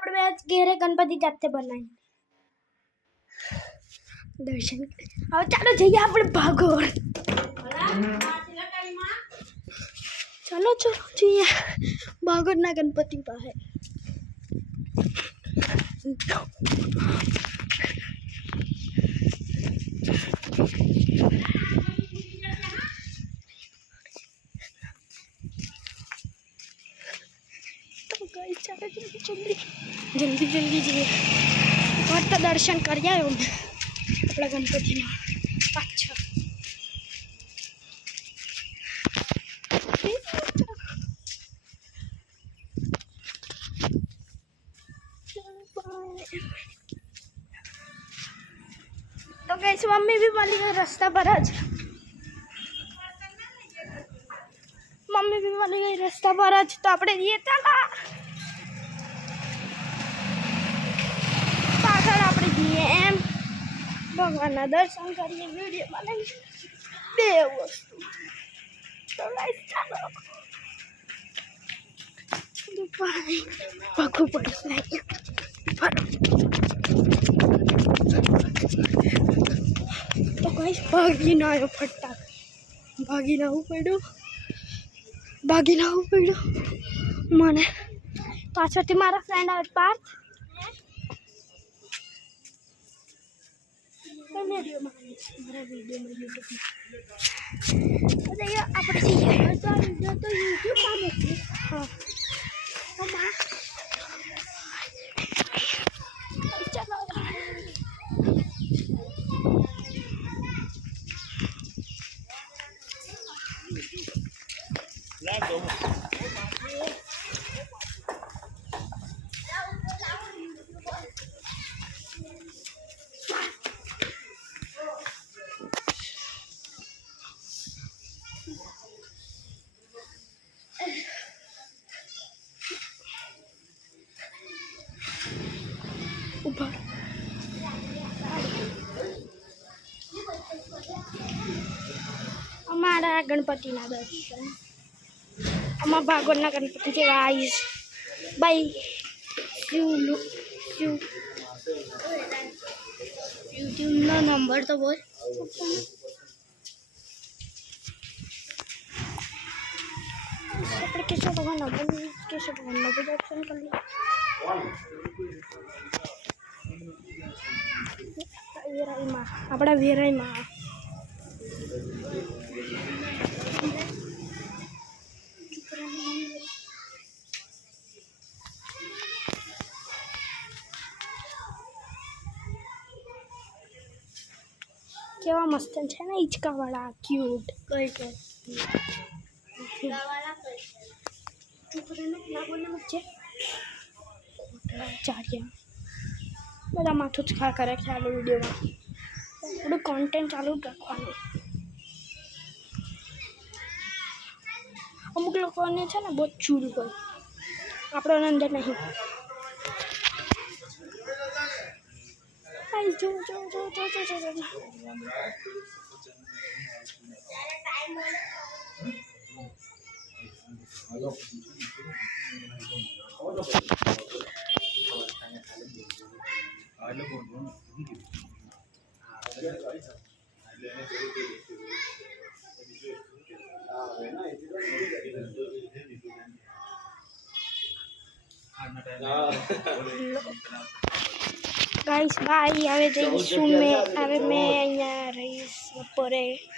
આપણે ઘેરે ગણપતિ જાતે બનાવી દર્શન હવે ચાલો જઈએ આપણે ભાગોળ ચાલો ચાલો જઈએ ભાગોળના ગણપતિ પાસે जल्दी जल्दी जी मस्त दर्शन कर जाए अपना गणपति में अच्छा तो कैसे मम्मी भी वाली रास्ता पर आज मम्मी भी वाली गई रास्ता पर आज तो अपने ये चला एम भगवान दर्शन करिए वीडियो बनाई बे वस्तु तो गाइस चलो भागो पड़ो तो गाइस भागी ना आयो फटा भागी ना पड़ो મને પાછળથી મારા ફ્રેન્ડ આવે પાર્થ वीडियो में यूट्यूब में આપણે वीडियो तो यूट्यूब માં મૂકી હા ऊपर हमारा गणपति ना दर्शन हमारा भागवत ना गणपति के गाइस बाय यूट्यूब ना नंबर तो बोल कैसे भगवान नंबर दर्शन कर लिया આપણા વેરાઈમાં કેવા મસ્ત છે ને હિંચકાવાળા ક્યુટ કઈ ચાર્યા બધા માથું જ ખા કરે ચાલુ વિડીયોમાં થોડું કોન્ટેન્ટ ચાલુ રાખવાનું અમુક લોકોને છે ને બહુ ચૂર હોય આપણને અંદર નહીં गाइस बाय आवे जईशु मैं आवे मैं अहींया रहीश बपोरे।